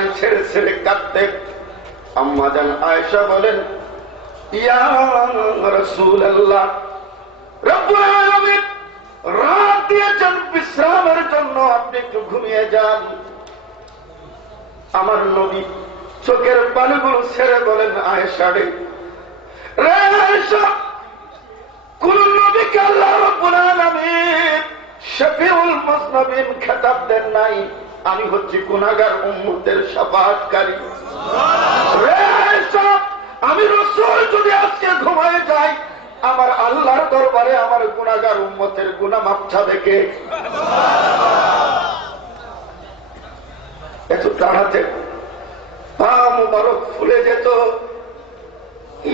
পানি ছেড়ে ছেড়ে কাঁদতে। আম্মা জান আয়েশা বলেন, ইয়া রাসূলুল্লাহ, রব্বুল আলামিন রাত দিয়েছেন বিশ্রামের জন্য, আপনি একটু ঘুমিয়ে যান। আমার নবী চোখের পানিগুলো ছেড়ে বলেন, আয়েশা রে আয়েশা, কোন নবীকে আল্লাহ রাব্বুল আলামিন শফিউল মুজনিবিন খেতাব দেন নাই? আমি হচ্ছি গুনাহগার উম্মতের শাফাআতকারী। আমি রাসূল যদি আজকে ঘুমায় যাই, আমার আল্লাহর দরবারে আমার গুনাহগার উম্মতের গুনাহ মাফ চাবে কে? এত তাড়াতে পা মুবারক ফুলে যেত।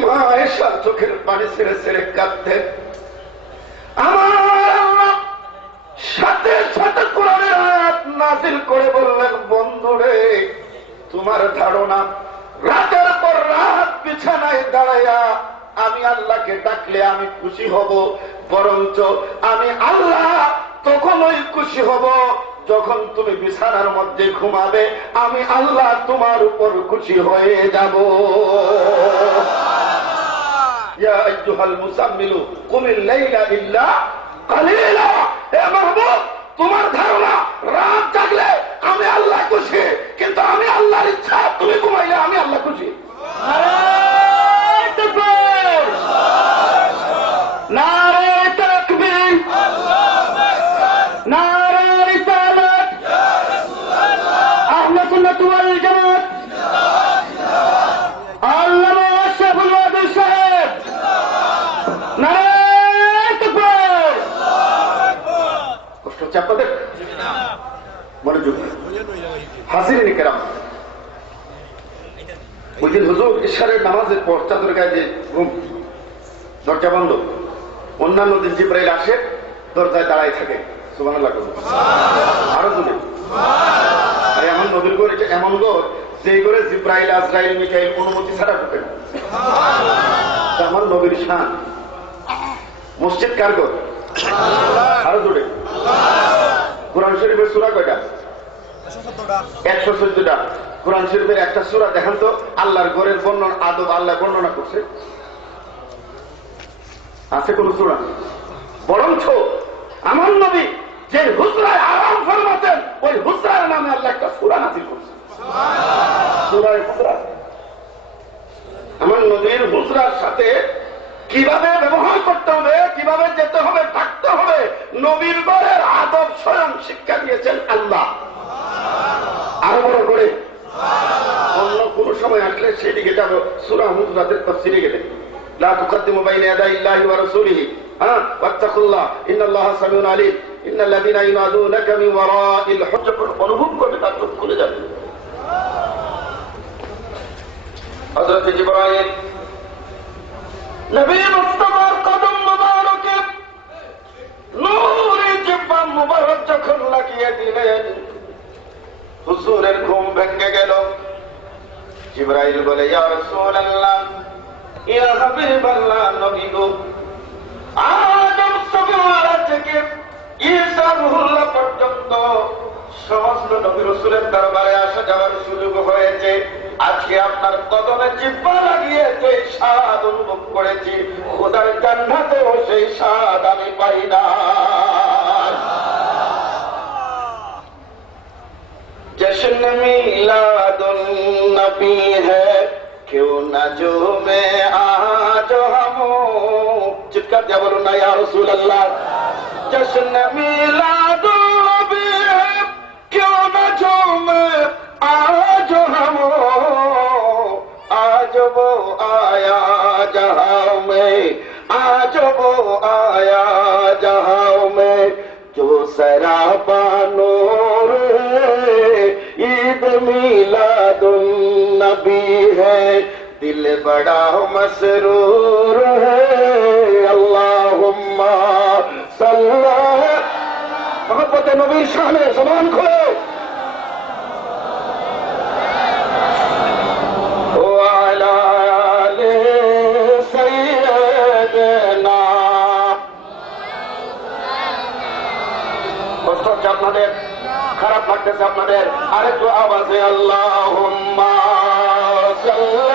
মা আয়েশা চোখের পানি ছেড়ে ছেড়ে কাঁদতেন। আমার আল্লাহ সাথে সাথে কোরআনের আয়াত নাযিল করে বললেন, বন্ধুরে, তোমার ধারণা রাতের পর রাত বিছানায় দাঁড়াইয়া আমি আল্লাহকে ডাকলে আমি খুশি হব? বরঞ্চ আমি আল্লাহ তখনই খুশি হব যখন তুমি বিছানার মধ্যে ঘুমাবে, আমি আল্লাহ তোমার উপর খুশি হয়ে যাব। ইয়া আইয়ুহাল মুসাম্মিলু কুমিল লাইলা ইল্লা কালিলা। হে মাহবুব, তোমার ধারণা রাত জাগলে আমি আল্লাহ খুশি, কিন্তু আমি আল্লাহর ইচ্ছা তুমি ঘুমাইলে আমি আল্লাহ খুশি। নারে তাকবীর, নারে রিসালাত, আহলে সুন্নাত ওয়াল জামাত, আল্লামা আশরাফুল ওয়াদী সাহেব, নারে তাকবীর। কষ্ট হচ্ছে আপনাদের? মনোযোগ। হাজিরিন কেরাম, ওই দিন হুজুর ইশারের নামাজের পর চাদর গায়ে যে ঘুম, দরজা বন্ধ, অন্যান্য দিন জিবরাইল আসে, দরজায় দাঁড়ায় থাকে। সুবহানাল্লাহ। আরো জোরে। আরে আমার নবীর ঘর এটা এমন ঘর যে ঘরে জিবরাইল, আজরাইল, মিকাইল অনুমতি ছাড়া ঢুকে না। আমার নবীর শান। মসজিদ কার ঘর? আরো জোরে। কোরআন শরীফের সূরা কয়টা? 114টা। কোরআন শরীফের একটা সূরা দেখান তো আল্লাহর ঘরের বর্ণনা, আদব আল্লাহ বর্ণনা করছে? আছে কোন সূরা? বরঞ্চ আমার নবী যে হুজরায় আরাম ফরমাতেন, ওই হুজরার নামে আল্লাহ একটা সূরা নাযিল করছে, সূরা হুজরা। আমার নবীর হুজরার সাথে কিভাবে ব্যবহার করতে হবে, কিভাবে যেতে হবে, থাকতে হবে, নবীর ঘরের আদব স্বয়ং শিক্ষা দিয়েছেন আল্লাহ। আরো বড় করে অন্য কোন সময় আসলে সেদিকে যাব, সূরা হুজরাতের তাফসীরে গেলে লা তুকদ্দিমু বাইনা ইয়াদাই ইল্লাহি ওয়া রাসূলিহি ওয়াত্তাকুল্লাহ ইন্নাল্লাহা সামিউন আলীম ইন্নাল্লাযীনা ইউনাদুনাকা মিন ওয়ারাইল হুজুর। অনুভব করবে, তার চোখ খুলে যাবে। হযরত জিবরাইল নবী মুস্তাফার কদম মুবারকে নূরে জিহ্বা মুবারক যখন লাগিয়ে দিলেন, হুজুরের ঘুম ভেঙে গেল। জিবরাইল বলে, ইয়া রাসূলুল্লাহ, ইয়া হাবিবাল্লাহ, নবী গো, আদম সফওয়ারা থেকে ঈসা রূহুল্লাহ পর্যন্ত সমস্ত নবী রাসূলের দরবারে আসা যাওয়ার সুযোগ হয়েছে। আজকে আপনার কদমে জিহ্বা লাগিয়ে যে স্বাদ অনুভব করেছি, খোদার জান্নাতেও সেই স্বাদ আমি পাই না। जश्न मिलादुन नबी है, क्यों न जो में आज हम चित्कार दिया बोलो ना या रसूल अल्लाह। जश्न मिलादुन नबी है, क्यों न जो में आज हम, आज वो आया जहां में, आज वो आया जहां में, जो सरापा नूर ईद मिलादुन नबी है, दिल बड़ा मसरूर है, अल्लाहुम्मा सल्ला। मोहब्बत नबी शान ज़बान खोलो। वाला आले सय्यदना। কষ্ট হচ্ছে আপনাদের, খারাপ লাগছে। লাগতেছে আপনাদের? আরেকটু আওয়াজে আল্লাহুম্মা সাল্লি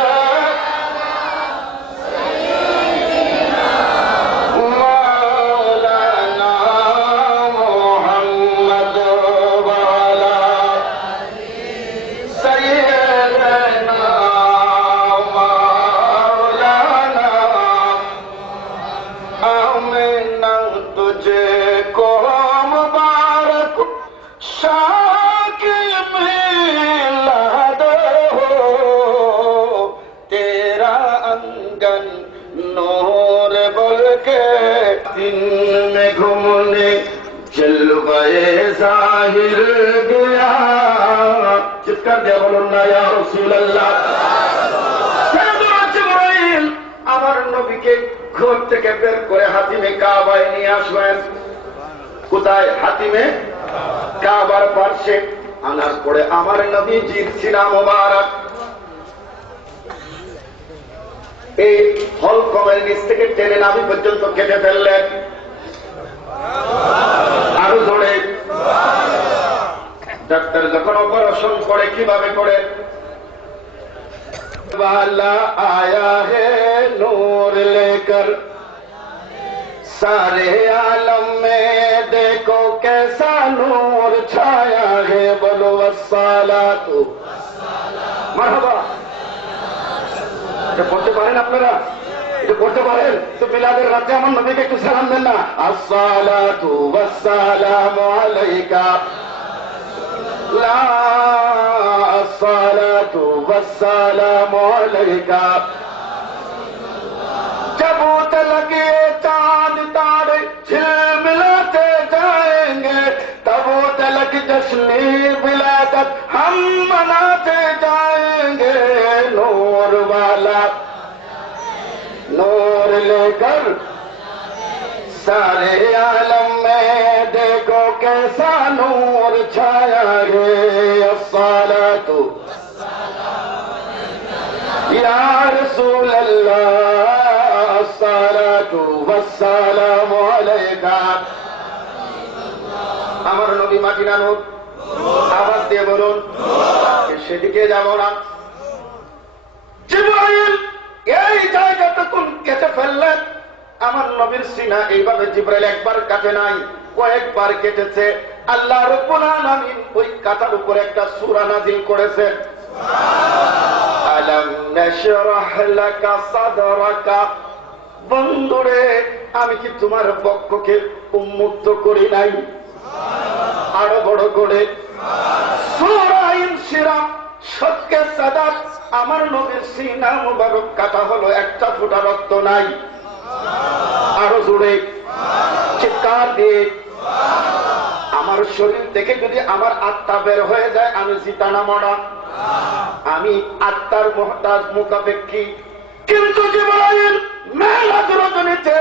जाहिर गया चिৎকার দিয়ে বলুন না ইয়া রাসূলুল্লাহ। জিবরাইল আমার নবীকে ঘর থেকে বের করে হাতিমে কাবায় নিয়ে আসবেন। কোথায়? হাতিমে কাবার পাশে আনার পরে আমার নবীজির সিনা মোবারক এই হলকমের নিচ থেকে টেনে নাভি পর্যন্ত কেটে ফেললেন। আরো জোরে। ডাক্তার যখন অপারেশন করে কিভাবে করে? वाला आया है नूर लेकर सारे आलम में देखो कैसा नूर छाया है बोलो वस्सलातु मरहबा। এটা পড়তে পারেন আপনারা? এটা পড়তে পারেন তো মিলাদের রাতে আমার নবীকে একটু সালাম দেন না। আসসালাতু ওয়াসসালামু আলাইকা লা আসসালাতু वस्सलाम अलैका। जब तलक ये चांद तारे झिलमिलाते जाएंगे तब तलक जश्न विलादत हम मनाते जाएंगे। नूर वाला नूर लेकर सारे आलम में देखो कैसा नूर छाया है। अस्सलातु या रसूल अल्लाह अस्सलातु वस्सलामु अलैका। আমার নবী মাদিনা নূর। আওয়াজ দিয়ে বলুন। সেদিকে যাব না। জিবরাইল এই জায়গাটুকুন কেটে ফেললেন। আমার নবীর সিনা এইভাবে জিবরাইল একবার কাটে নাই, কয়েকবার কেটেছে। আল্লাহ রাব্বুল আলামিন ওই কাটার উপরে একটা সূরা নাযিল করেছেন। আলাম নাশরাহ লাকা সাদরাকা। বন্ধুরে আমি কি তোমার বক্ষকে উন্মুক্ত করি নাই? আরো বড় করে সূরা ইনশিরাহ শক্কে সাদাত। আমার নবীর সিনা মুবারক কাটা হলো, একটা ফোঁটা রক্ত নাই। আরো জোরে চিৎকার দিয়ে। আমার শরীর থেকে যদি আমার আত্মা বের হয়ে যায় আমি জিতানা মরা, আমি আত্মার মুহতাজ মুকাফেক্ষী। কিন্তু জিবরাইল মেরাজ রজনীতে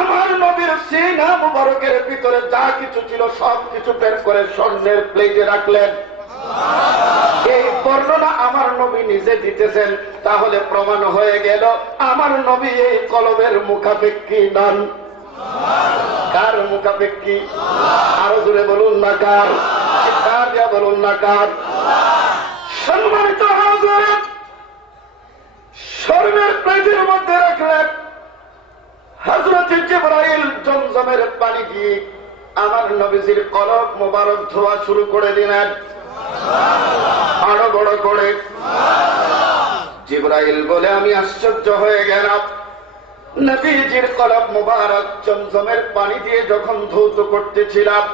আমার নবীর সিনা মুবারকের ভিতরে যা কিছু ছিল সব কিছু বের করে স্বর্ণের প্লেটে রাখলেন। এই বর্ণনা আমার নবী নিজে দিতেছেন। তাহলে প্রমাণ হয়ে গেল আমার নবী এই কলবের মুখাপেক্ষী নন। কার মুখাপেক্ষী? আরো জোরে বলুন না কার? কার দিয়া বলুন না কার? সম্মানিত হাজরাত, স্বর্ণের প্লেটের মধ্যে রাখলেন। হযরত জিবরাইল জমজমের পানি দিয়ে আমার নবীজির কলব মোবারক ধোয়া শুরু করে দিলেন। আরো বড় করে জিবরাইল বলে আমি আশ্চর্য হয়ে গেলাম। নবীজির কলব মোবারক জমজমের পানি দিয়ে যখন ধৌত করতেছিলাম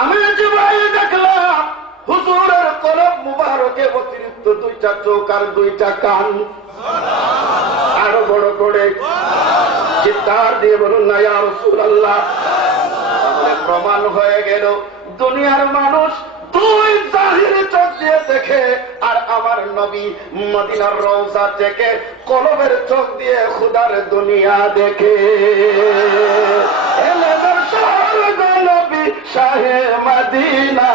আমি জিবরাইল দেখলাম হুজুরের কলব মোবারকে অতিরিক্ত দুইটা চোখ আর দুইটা কান। আরো বড় করে চিৎকার দিয়ে বলুন না ইয়া রাসূলুল্লাহ। তাহলে প্রমাণ হয়ে গেল দুনিয়ার মানুষ দুই জাহিরি চোখ দিয়ে দেখে, আর আমার নবী মদিনার রওজা থেকে কলবের চোখ দিয়ে খুদার দুনিয়া দেখে। এলেমের শহর গো নবী শাহে মদিনা,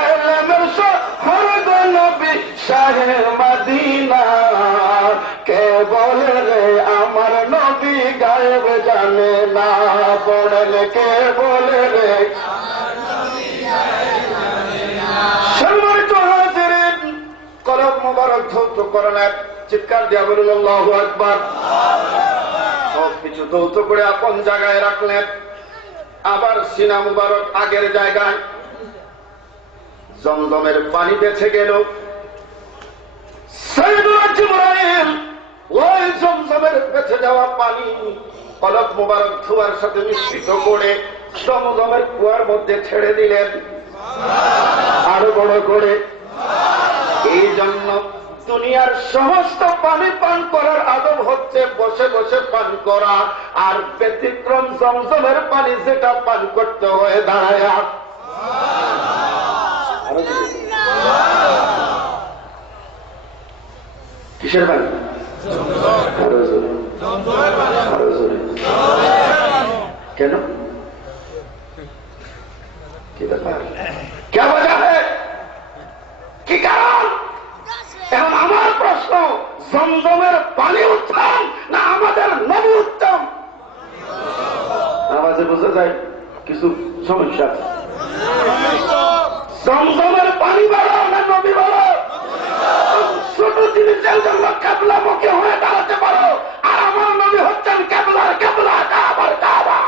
এলেমের শহর গো নবী শাহে মদিনা। কে বলে রে আমার নবী গায়েব জানে না, পড়লে কে বলে রে মোবারক ধৌত করলেন, চিৎকার দিয়া বলুন আল্লাহু আকবার। সব কিছু ধৌত করে আপন জায়গায় রাখলেন, আবার সিনা মুবারক আগের জায়গায়। জমজমের পানি বেঁচে গেল। সাইয়েদুনা জিবরাইল ওই জমজমের বেঁচে যাওয়া পানি কলব মুবারক ধোয়ার সাথে মিশ্রিত করে জমজমের কুয়ার মধ্যে ছেড়ে দিলেন আরো বড় করে। এই জন্য দুনিয়ার সমস্ত পানি পান করার আদব হচ্ছে বসে বসে পান করা, আর ব্যতিক্রম জমজমের পানি যেটা পান করতে হয়ে দাঁড়ায়। কিসের পানি? কেন? কি ব্যাপার? কে বজা है? কি কারণ? এখন আমার প্রশ্ন, জমজমের পানি উত্তম না আমাদের নবী উত্তম? আওয়াজে বোঝা যায় কিছু সমস্যা। জমজমের পানি বলো না নবী বলো? ছোট জিনিসের জন্য কেবলামুখী হয়ে দাঁড়াতে পারো, আর আমার নবী হচ্ছেন কেবলার কেবলা, কাবার কাবা।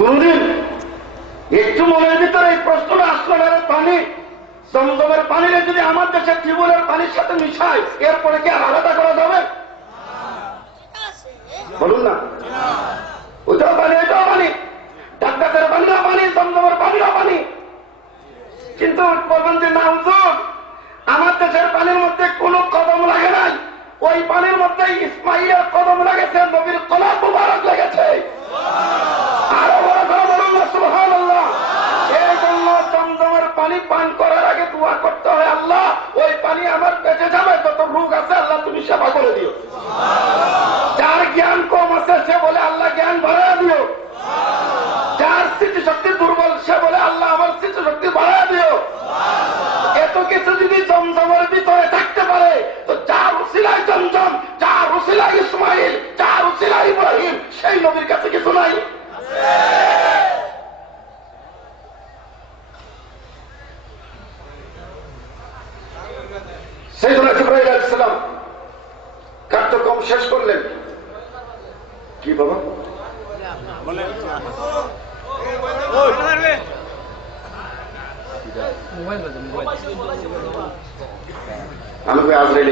কোনদিন একটু মনের ভিতরে এই প্রশ্নটা আসলো না, পানি জমজমের পানিরে যদি আমার দেশের টিউবওয়েলের পানির সাথে মিশায় এরপরে কি আর আলাদা করা যাবে? বলুন না। ওইটাও পানি, এটাও পানি, ডাক্তারের পানিও পানি, জমজমের পানিও পানি। কিন্তু বলবেন যে না হুজুর, আমার দেশের পানির মধ্যে কোনো কদম লাগে নাই, ওই পানির মধ্যে ইসমাইলের কদম লেগেছে, নবীর কলব মুবারক লেগেছে। আরো বড় করে বলুন না সুবহানাল্লাহ। এই জন্য জমজমের পানি পান করার আগে দোয়া করতে হয়, আল্লাহ ওই পানি আমার পেটে যাবে, যত রোগ আছে আল্লাহ তুমি সেবা করে দিও। যার জ্ঞান কম আছে সে বলে আল্লাহ জ্ঞান বাড়ায় দিও। যার স্মৃতিশক্তি দুর্বল সে বলে আল্লাহ আমার স্মৃতিশক্তি বাড়ায় দিও। এত কিছু যদি জমজমের ভিতরে থাকতে পারে, তো যার উসিলায় জমজম, যার উসিলায় ইসমাইল, যার উসিলায় ইব্রাহিম, সেই নবীর কাছে কিছু নাই? সাইয়েদুনা জিবরাইল আলাইহিস সালাম কার্যক্রম শেষ করলেন। কি বাবা আমি কই আজরাইল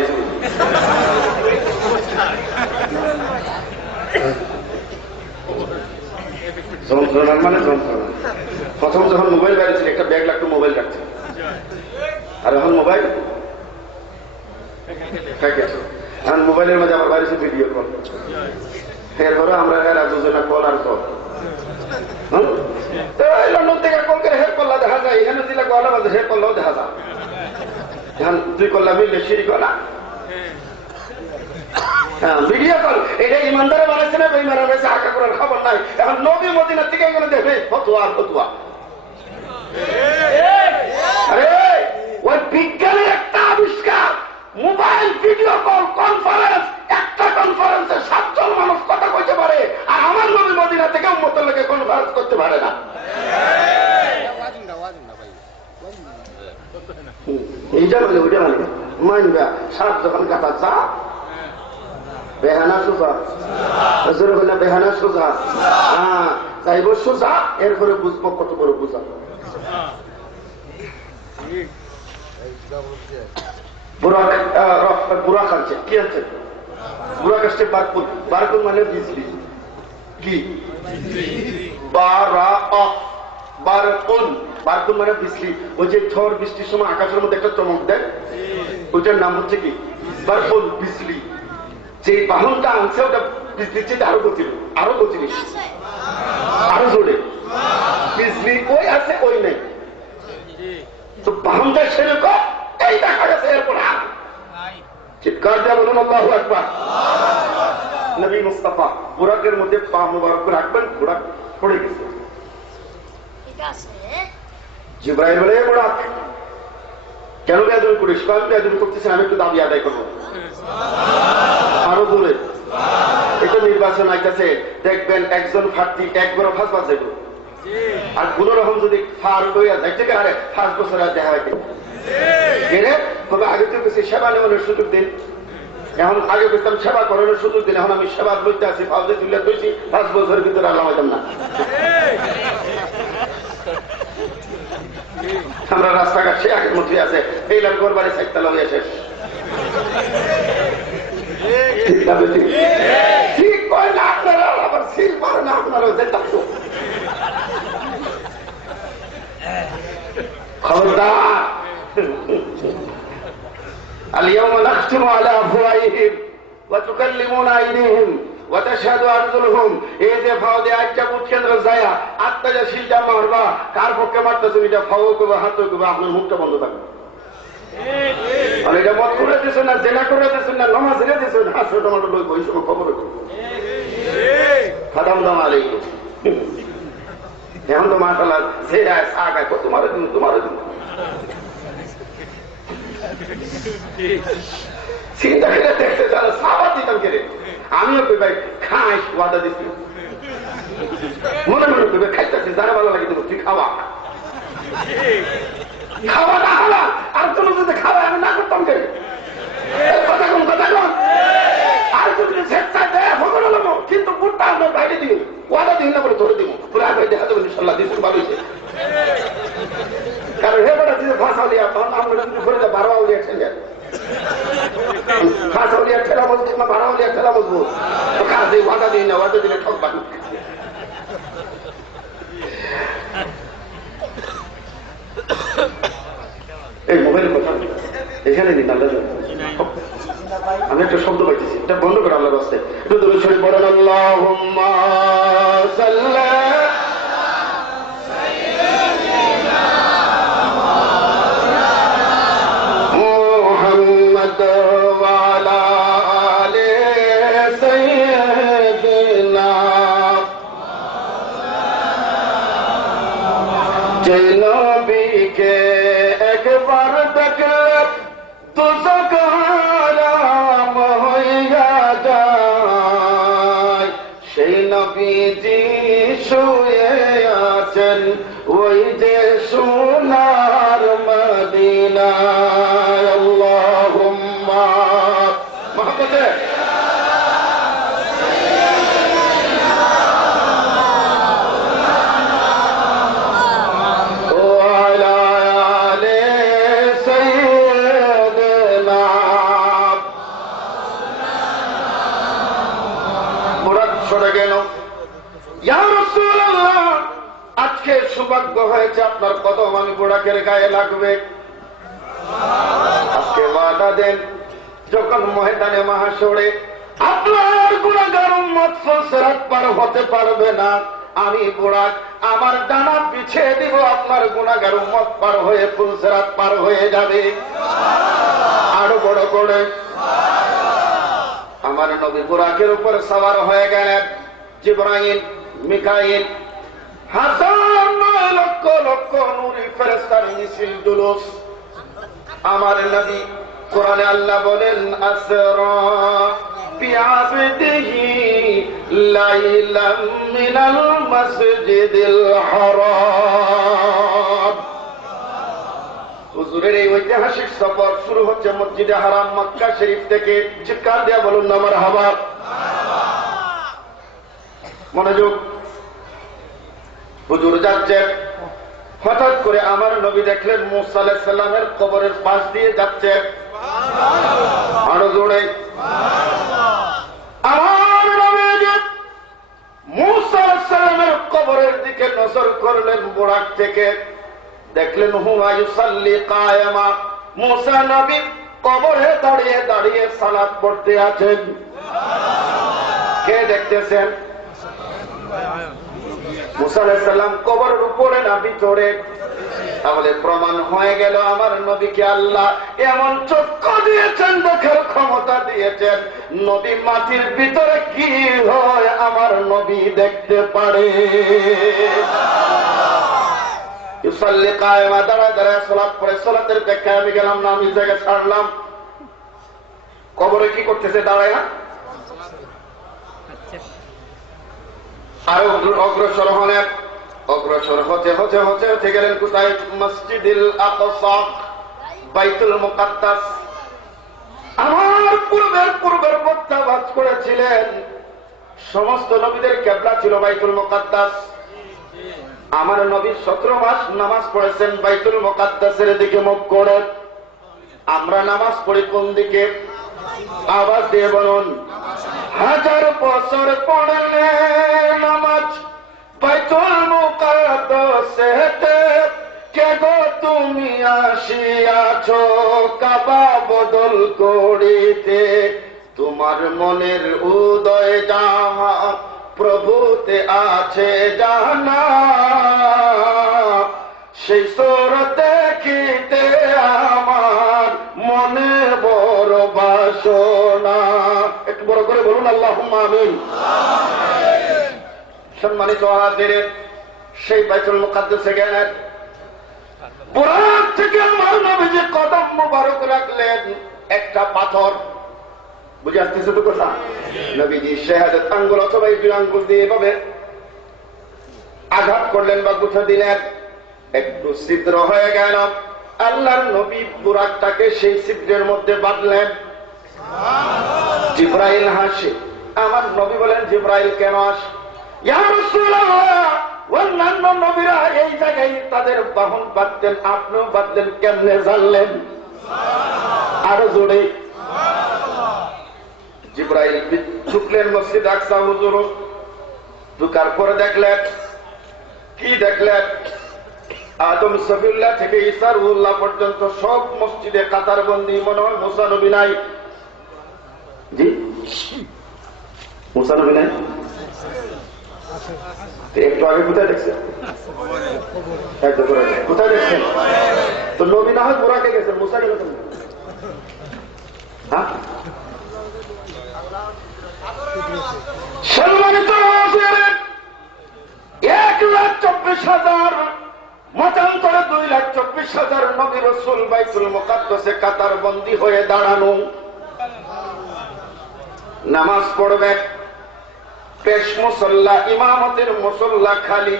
যন্ত্রণা মানে যন্ত্রণা। প্রথম যখন মোবাইল বেরিয়েছিল একটা ব্যাগ লাগতো মোবাইল রাখছে, আর এখন মোবাইল এখন মোবাইলের মধ্যে আমার বাড়িতে ভিডিও কল, এরপরে আমরা যোজনা কল আর কল। লন্ডন থেকে কল করে হেল্প করলা দেখা যায়, এখানে দিলে গলা বাজে হেল্প করলেও দেখা যায়। এখন তুই করলা মিললে সিঁড়ি কলা, হ্যাঁ ভিডিও কল। এটা ইমানদারে বানাইছে না বেঈমানে বানাইছে হালকা করার খবর নাই। এখন নবী মদিনা থেকে এগুলো দেখবে ফতুয়া আর ফতুয়া। আরে ওই বিজ্ঞানের একটা আবিষ্কার, মোবাইল ভিডিও কল কনফারেন্স, একটা কনফারেন্সে 7 জন মানুষ কথা কইতে পারে, আর আমার নবী মদিনা থেকে উম্মতের লোকে কনফারেন্স করতে পারে না। এইটা বলে ওইটা মানে মানবা সাত যখন কাটা চা বেহানা সোজা, বেহানা সোজা, হ্যাঁ চাইব সোজা, এরপরে বুঝবো কত বড় বুঝা। বুড়া খাচ্ছে কি আছে? বুড়া কাছে বারকুন, বারকুন মানে বিজলি। কি বারকুন? বারকুন মানে বিজলি। ওই যে ঝড় বৃষ্টির সময় আকাশের মধ্যে একটা চমক দেয়, ওইটার নাম হচ্ছে কি বারকুন, বিজলি। যে বাহনটা আনছে ওটা বিজলির চেয়ে আরো গতি, আরো গতি বেশি, আরো জোরে। বিজলি ওই আছে ওই নেই, তো বাহনটা সেরকম একটাই দেখা গেছে, এরপর চিৎকার দিয়ে বলুন আল্লাহু আকবার। নবী মুস্তাফা বুরাকের মধ্যে পা মুবারক রাখবেন, বুরাক পড়ে গেছে। জিবরাইল বলে, বুরাক কেন বেয়াদবি করিস? আমি বেয়াদবি করতেছি, আমি একটু দাবি আদায় করবো। আরো দূরে এটা নির্বাচন আইতেছে, দেখবেন একজন প্রার্থী একবারও ফাঁস বাজ যাইব, আর কোন রকম যদি ফার লইয়া যায়, ঠিক আছে 5 বছর আর দেখা হয়নি তবে আগে তো কিছু সেবা নেওয়ার সুযোগ দিন। এখন আগে পেতাম সেবা করানোর সুযোগ দিন, এখন আমি সেবা লইতে আছি, ফাউজে তুলে তুলছি, 5 বছরের ভিতরে আল্লাহ হইতাম না। আমরা রাস্তাঘাট সে আগের মধ্যে আছে, এই লাল ঘর বাড়ি 4 তলা হয়ে শেষ। ঠিক কয় না আপনারা, আবার সিল পারে না আপনারাও যেতাম। খবরদার, اليوم نختم على أفواههم وتكلمنا أيديهم وتشهد أرجلهم। এই যে ফাও দিয়ে একটা বুট কেন্দ্র যায় আত্মা যে শিলটা মারবা, কার পক্ষে মারতেছে এটা ফাও করবে, হাত করবে, আপনার মুখটা বন্ধ থাকবে। আর এটা মত করে দিচ্ছেন না, জেনা করে দিচ্ছেন না, নামাজ রে দিচ্ছেন, হাসে তোমার লোক ওই সময় খবর খাদাম দাম আলাইকুম। এখন তো মাশাআল্লাহ যে আগায় তোমারও দিন, তোমারও দিন চিন্তা করে দেখতে যারা সাবা দিতাম কেড়ে, আমিও কই ভাই খাই ওয়াদা দিচ্ছি, মনে মনে করবে খাইতেছি, যারা ভালো লাগে দেবো, তুই খাওয়া খাওয়া না হলা আর কোনো যদি খাওয়া আমি না করতাম কে কথা কম, কথা কম। আর যদি স্বেচ্ছায় দেয় খবর হলো, কিন্তু বুটটা আপনার বাইরে দিও, ওয়াদা দিন না বলে ধরে দিব, পুরো আগে দেখা যাবে ইনশাল্লাহ দিন ভালো হয়েছে। কারণ হে বেড়া দিতে ফাঁসা উলিয়া, তখন আমরা যদি ঘুরে যা 12 উলিয়া ঠেলে ফাঁসা উলিয়া ঠেলা মজবুত না 12 উলিয়া ঠেলা মজবুত, তো কাজে ওয়াদা দিই না, ওয়াদা দিলে ঠকবা। এই মোবাইলের কথা এখানে দিন, আল্লাহ আমি একটা শব্দ পাইতেছি, এটা বন্ধ করে আল্লাহর রাস্তায় একটু দূরে সরে পড়েন। আল্লাহুম্মা সাল্লি মুহাম্মাদ ওয়া আলা আলি সাইয়্যিদিনা। যে নবীকে একবার দেখলে দোজখ হারাম হইয়া যায়, সেই নবীজি শুয়ে আছেন ওই যে সোনার মদিনায়। আল্লাহুম্মা মুহাম্মাদে আজকে সৌভাগ্য হয়েছে আপনার কদম আমি বুড়াকের গায়ে লাগবে। আজকে ওয়াদা দেন, যখন ময়দানে মাহশরে আপনার গুনাহগার উম্মত সিরাত পার হতে পারবে না, আমি বুড়াক আমার ডানা পিছিয়ে দিব, আপনার গুনাহগার উম্মত পার হয়ে ফুলসিরাত পার হয়ে যাবে। আরো বড় করে আমার নবী বুরাকের উপর সওয়ার হয়ে গেলেন। জিবরাইল, মিকাইল, হাজার 9 লক্ষ লক্ষ নূরি ফেরেশতার মিছিল জুলুস। আমার নবী কোরআনে আল্লাহ বলেন, আসরা বিআবদিহি লাইলাম মিনাল মাসজিদিল হারাম। হুজুরের এই ঐতিহাসিক সফর শুরু হচ্ছে মসজিদে হারাম মক্কা শরীফ থেকে। চিৎকার দিয়া বলুন না মারহাবা। মনোযোগ, হুজুর যাচ্ছে, হঠাৎ করে আমার নবী দেখলেন মুসা আলাইহিস সালামের কবরের পাশ দিয়ে যাচ্ছে। আরো জোরে আমার নবী মুসা আলাইহিস সালামের কবরের দিকে নজর করলেন, বুরাক থেকে দেখলেন হুয়া ইউসাল্লি কায়ামা, মুসা নবী কবরে দাঁড়িয়ে দাঁড়িয়ে সালাত পড়তে আছেন। কে দেখতেছেন? মুসা আলাইহিস সালাম কবরের উপরে না ভিতরে? তাহলে প্রমাণ হয়ে গেল আমার নবীকে আল্লাহ এমন চক্ষু দিয়েছেন, দেখার ক্ষমতা দিয়েছেন। নবী মাটির ভিতরে কি হয় আমার নবী দেখতে পারে। ইউসাল্লি কায়েমা, দাঁড়ায় দাঁড়ায় সালাত পড়ে। সালাতের ব্যাখ্যায় আমি গেলাম না, আমি জায়গায় ছাড়লাম। কবরে কি করতেছে? দাঁড়ায় না, আরো অগ্রসর হলেন। অগ্রসর হতে হতে হতে হতে গেলেন কোথায়? মসজিদুল আকসা, বাইতুল মুকাদ্দাস। আমার পূর্বের প্রত্যাবাদ করেছিলেন, সমস্ত নবীদের কিবলা ছিল বাইতুল মুকাদ্দাস। আমার নবী 17 মাস নামাজ পড়েছেন বাইতুল মুকাদ্দাসের দিকে মুখ করে। আমরা নামাজ পড়ি কোন দিকে? আওয়াজ দিয়ে বলুন। 1000 বছর পড়লে নামাজ বাইতুল মুকাদ্দাসেতে, কে গো তুমি আসিয়াছো কাবা বদল করিতে। তোমার মনের উদয় যাহা প্রভুতে আছে জানা, সেই সুরত দেখিতে আমার মনে বড় বাসনা। একটু বড় করে বলুন আল্লাহুম্মা আমিন। সম্মানিত হাজির, সেই বাইতুল মুকাদ্দাসে গেলেন। বুরাক থেকে আমার নবীজি কদম মুবারক রাখলেন, একটা পাথর। বুঝে আসতেছে তো কথা? নবীজি শাহাদাত আঙ্গুল অথবা এই 2 আঙ্গুল দিয়ে এভাবে আঘাত করলেন বা গুঁথে দিলেন, একটু ছিদ্র হয়ে গেল। আল্লাহর নবী বুরাকটাকে সেই ছিদ্রের মধ্যে বাঁধলেন। জিবরাইল হাসে। আমার নবী বলেন, জিবরাইল কেন আসে? ইয়া রাসূলুল্লাহ, অন্যান্য নবীরা এই জায়গায় তাদের বাহন বাঁধতেন, আপনিও বাঁধলেন, কেমনে জানলেন? আরো জোরে। জিবরাইল ঢুকলেন মসজিদ আকসা হুজুর। ঢুকার পরে দেখলেন, কি দেখলেন? আদম সফিউল্লাহ থেকে ঈসা রুহুল্লাহ পর্যন্ত সব মসজিদে কাতারবন্দি। মনে হয় মুসা নবী নাই। জি, মুসা নবী নাই। একটু আগে কোথায় দেখছেন? কোথায় দেখছেন? তো নবী না হয় বুরাকে গেছেন, মুসা গেল কেন? হ্যাঁ, সম্মানিত 1,24,000 মতান্তরে 2,24,000 নবী রাসূল বাইতুল মুকাদ্দাসে কাতার বন্দী হয়ে দাঁড়ানো। নামাজ পড়বে, পেশ মুসল্লা, ইমামতের মুসল্লা খালি।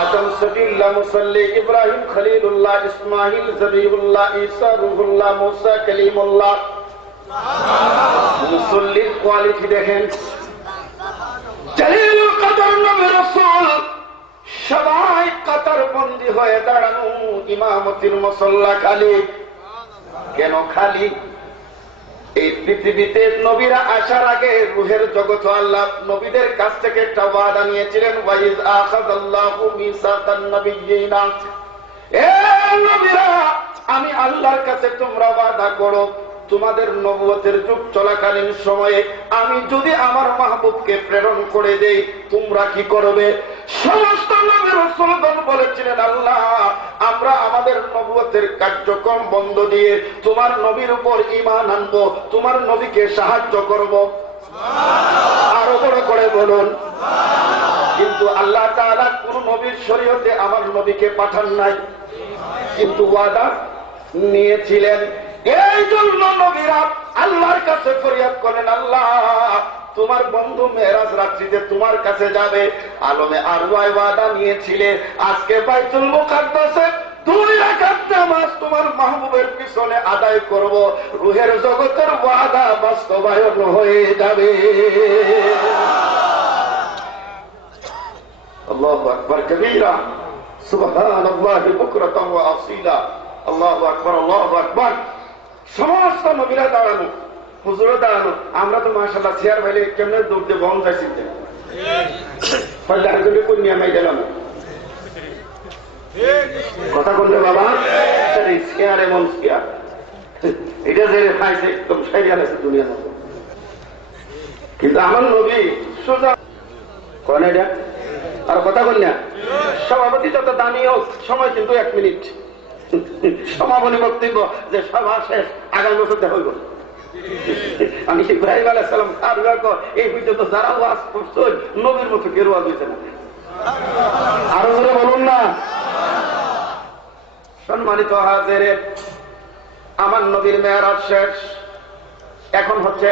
আদম সফিউল্লাহ মুসল্লি, ইব্রাহিম খলিলুল্লাহ, ইসমাইল জবিউল্লাহ, ঈসা রুহুল্লাহ, মুসা কালিমুল্লাহ। মুসল্লির কোয়ালিটি দেখেন। জালিলুল কদর নবী রাসূল সবাই কাতার বন্দী হয়ে দাঁড়ানো, ইমামতির মুসল্লা খালি। কেন খালি? এই পৃথিবীতে নবীরা আসার আগে রূহের জগৎ আল্লাহ নবীদের কাছ থেকে একটা ওয়াদা নিয়েছিলেন, ওয়াইজ আখাযাল্লাহু মিসাকান নাবিয়্যিনা। এ নবীরা, আমি আল্লাহর কাছে তোমরা ওয়াদা করো, তোমাদের নবুয়তের যুগ চলাকালীন সময়ে আমি যদি আমার মাহবুবকে প্রেরণ করে দেই, তোমরা কি করবে? সমস্ত নবী রাসূলগণ বলেছিলেন, আল্লাহ, আমরা আমাদের নবুয়তের কার্যক্রম বন্ধ দিয়ে তোমার নবীর উপর ঈমান আনবো, তোমার নবীকে সাহায্য করব। আরো বড় করে বলুন। কিন্তু আল্লাহ তাআলা কোন নবীর শরীয়তে আমার নবীকে পাঠান নাই, কিন্তু ওয়াদা নিয়েছিলেন। এই জন্য নবীরা আল্লাহর কাছে ফরিয়াদ করেন, আল্লাহ, তোমার বন্ধু মেরাজ রাত্রিতে তোমার কাছে যাবে। আলমে আরওয়ায় ওয়াদা নিয়েছিলে, আজকে বাইতুল মুকাদ্দাসে 2 রাকাত নামাজ তোমার মাহবুবের পিছনে আদায় করব। রূহের জগতের ওয়াদা বাস্তবায়ন হয়ে যাবে। আল্লাহু আকবার কবীরা, সুবহানাল্লাহি বুকরাতান ওয়া আসীলা। আল্লাহু আকবার, আল্লাহু আকবার। সমস্ত নবীরা দাঁড়ানো, হুজুরও দাঁড়ানো। আমরা তো মাশাআল্লাহ চেয়ার ভাইলে কেমনে দৌড় দিয়ে বন্ধ যাইছি, কথা বললে বাবা। চেয়ার এমন চেয়ার, এটা যে খাইছে একদম সাইয়া আছে দুনিয়ার মতো। কিন্তু আমার নবী সোজা কন, এটা আর কথা বল না, সভাপতি যত দামি হোক, সময় কিন্তু 1 মিনিট। সমাপনী বক্তব্য যে সভা শেষ, আগামী বছর দেখা হইব। আমি ইব্রাহিম আলাইহিস সালাম এই পর্যন্ত যারা ওয়াজ করছে নবীর মতো কেউ ওয়াজ হয়েছে না। আরো ধরে বলুন না। সম্মানিত হাজির, আমার নবীর মেয়ারাজ শেষ, এখন হচ্ছে